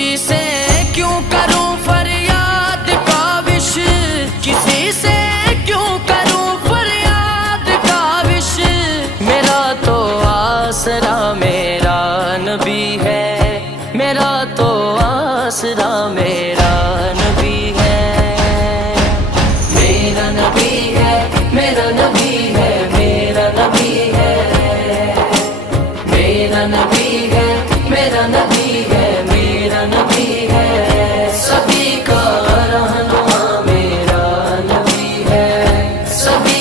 किसी से क्यों करूं फरियाद काविश, किसी से क्यों करूं फरियाद काविश। मेरा तो आसरा मेरा नबी है, मेरा तो आसरा मेरा नबी है। मेरा नबी है, मेरा नबी है, मेरा नबी है। मेरा नबी है, मेरा नबी है, मेरा नबी है। सभी का रहनुमा मेरा नबी है, सभी